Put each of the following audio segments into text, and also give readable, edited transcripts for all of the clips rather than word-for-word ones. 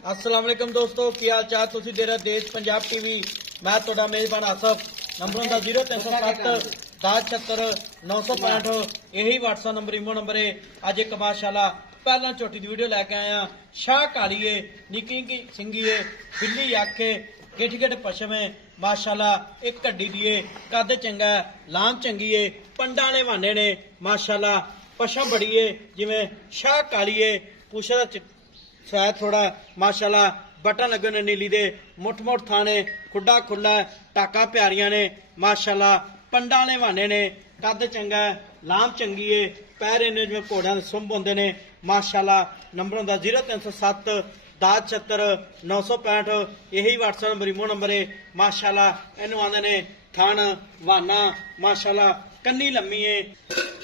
अस्सलाम वालेकुम दोस्तों, की हाल चाल? तुसी दे रहे देश पंजाब टीवी। मैं तुहाडा मेजबान आसफ। नंबर हुंदा 0307 1076 965। यही WhatsApp नंबर इमो नंबर है। अज एक माशाल्लाह पहला चोटी की वीडियो लैके आया। शाह काली है, निकी निकी सिंगी है, बिल्ली अख है, गिठ गिठ पशम है माशाल्लाह। एक कड्डी दी है, कद चंगा है, लाम चंगी है, पंडा ने वाने ने माशाल्लाह। पशम बड़ी है जिवें शाह काली है। पूछा शायद थोड़ा माशाल्लाह बटन लगे ने नीली दे, मुठ मुठ थाने, खुड्डा खुला टाका प्यारियां ने माशाल्लाह। पंडा ने वाने ने, कद चंगा है, लाम चंगी है, पैर इन्ने जिवें घोड़ियां दे सुंभ होंदे ने माशाल्लाह। नंबर हुंदा 0307 1076 965। यही WhatsApp नंबर इमो नंबर है माशाल्लाह। इनू आंदे ने थन वाना माशाल्लाह, कन्नी लम्मी है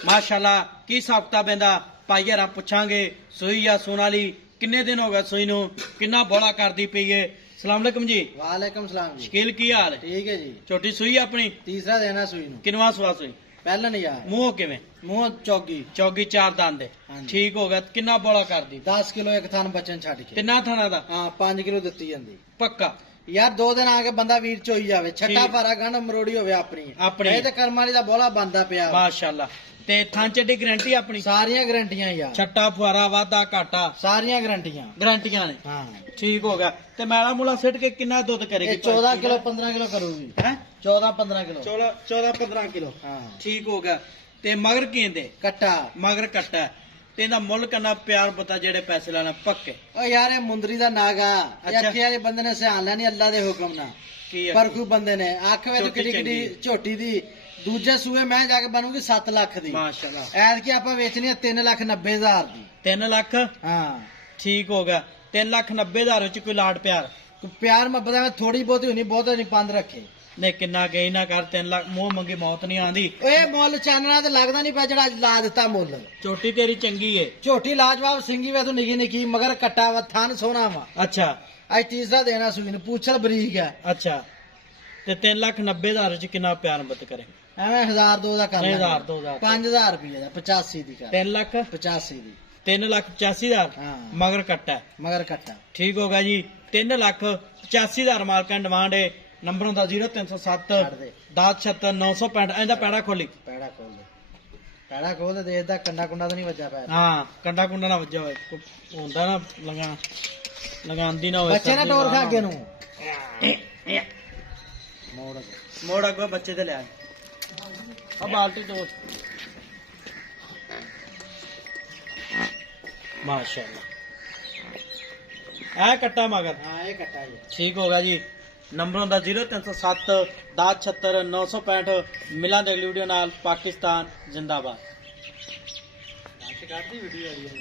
माशाल्लाह। की हिसाब किताब इहदा भाई यार पुछांगे। सूई या सून वाली किन्ने दिन हो गए सूई नू, किन्ना बड़ा करदी पई है। सलाम अलैकुम जी। वालेकुम सलाम जी। शकील की हाल है? ठीक है जी। छोटी सूई अपनी तीसरा देना सुई नु। किनवा सुआ सूई? पहला नहीं यार। मुंह किवें? मुंह चौगी चौगी चार दंद है। हाँ जी। ठीक हो गया। किन्ना बड़ा करदी? 10 किलो एक थान बचन छड़ के। तिन्ना थाना दा हाँ 5 किलो दित्ती जांदी। पक्का यार 2 दिन आके बंदा वीर चोई जावे, छट्टा ठीक। भारा गंढ मरोड़ी होवे अपनी अपनी। ये ते कर्म वाली दा बोला बंदा पिया। माशाल्लाह। ते थान चड्डी गारंटी अपनी? सारियां गारंटियां यार, छट्टा फुआरा वादा घाटा सारियां गारंटियां। गारंटियां ने। हाँ ठीक हो गया। ते मैला मुला सिट के किन्ना दुध ये करेगी? 14 किलो 15 किलो करूगी। है 14-15 किलो। 14-15 किलो। हाँ ठीक हो गया। ते मगर केंदे कट्टा। मगर कट्टा है। ते इहदा मुੱਲ करना प्यार बता जेड़े पैसे लाने पक्के। ओ यार ये मुंदरी दा नागा अच्छा। अखे वाले बंदे ने सियान लेनी अल्लाह दे हुक्म ना। की है? परखू बंदे ने अख ਵਿੱਚ ਝੋਟੀ ਕਿੱਡੀ ਕਿੱਡੀ ਚੰਗੀ। ਝੋਟੀ ਦੀ ਦੂਜੇ ਸੂਏ ਮੈਂ ਜਾ ਕੇ ਬਣੂਗੀ 7 ਲੱਖ ਦੀ। माशाल्लाह। ਐਦ ਕੀ ਆਪਾਂ ਵੇਚਣੀ ਹੈ 3,90,000 ਦੀ। 3 लाख। ਹਾਂ ठीक हो गया। 3,90,000 ਵਿੱਚ ਕੋਈ ਲਾਡ ਪਿਆਰ ਪਿਆਰ ਮੁਹੱਬਤ ਵਿੱਚ ਥੋੜੀ ਬਹੁਤੀ ਹੋਣੀ, ਬਹੁਤ ਨਹੀਂ ਪੰਦ ਰੱਖੇ। ਨੇ ਕਿੰਨਾ ਗਈ ਨਾ ਕਰ 3 ਲੱਖ ਮੂੰਹ ਮੰਗੀ ਮੌਤ ਨਹੀਂ ਆਂਦੀ। ਓਏ ਮੁੱਲ ਚਾਨਣਾ ਤੇ ਲੱਗਦਾ ਨਹੀਂ ਪਿਆ ਜਿਹੜਾ ਅੱਜ ਲਾ ਦਿੱਤਾ ਮੁੱਲ। ਚੋਟੀ ਤੇਰੀ ਚੰਗੀ ਏ। ਝੋਟੀ ਲਾਜਵਾਬ ਸਿੰਗੀ ਵੇ ਤੂੰ ਨਿੱਕੀ ਨਿੱਕੀ ਮਗਰ ਕੱਟਾ ਵਾ ਥਣ ਸੋਨਾ ਵਾ। ਅੱਛਾ ਅੱਜ ਤੀਸਰਾ ਦੇਣਾ ਸੂਈ ਨੂੰ, ਪੁੱਛਲ ਬਰੀਕ ਹੈ। ਅੱਛਾ। ਤੇ 3,90,000 ਵਿੱਚ ਕਿੰਨਾ ਪਿਆਰ ਮੁਹੱਬਤ ਕਰੇ? ਐਵੇਂ 1,000-2,000 ਦਾ ਕਰ ਲੈ। 1,000-2,000 5,000 ਰੁਪਏ ਦਾ 85 ਦੀ ਕਰ। 3 ਲੱਖ 85 ਦੀ। 3,85,000 ਹਾਂ ਮਗਰ ਕੱਟਾ ਹੈ। ਮਗਰ ਕੱਟਾ। ठीक होगा जी। 3,85,000 मालकान डिमांड है। नंबर होंदा 0307 1076 965। ਇਹਦਾ ਪੈੜਾ ਖੋਲੀ। ਪੈੜਾ ਖੋਲ ਦੇ, ਪੈੜਾ ਖੋਲ ਦੇ, ਦੇਖਦਾ ਕੰਡਾ ਕੁੰਡਾ ਤਾਂ ਨਹੀਂ ਵੱਜਾ ਪੈਰ। ਹਾਂ ਕੰਡਾ ਕੁੰਡਾ ਨਾ ਵੱਜਾ ਹੋਏ, ਹੁੰਦਾ ਨਾ ਲਗਾਉਂਦੀ ਨਾ ਹੋਵੇ। ਬੱਚੇ ਨਾ ਡੋਰ ਖਾ ਅੱਗੇ ਨੂੰ ਮੋੜ ਮੋੜ ਅੱਗੇ ਬੱਚੇ ਤੇ ਲਿਆ ਆ ਬਾਲਟੀ ਦੋ। ਮਾਸ਼ਾਅੱਲਾ ਆ ਕੱਟਾ ਮਗਰ। ਹਾਂ ਇਹ ਕੱਟਾ ਜੀ। ठीक होगा जी। नंबर होंदा 0307 1076 965। मिलांगे अगली वीडियो नाल। पाकिस्तान जिंदाबाद। ਕੱਟਦੀ ਵੀਡੀਓ ਆ ਰਹੀ ਹੈ।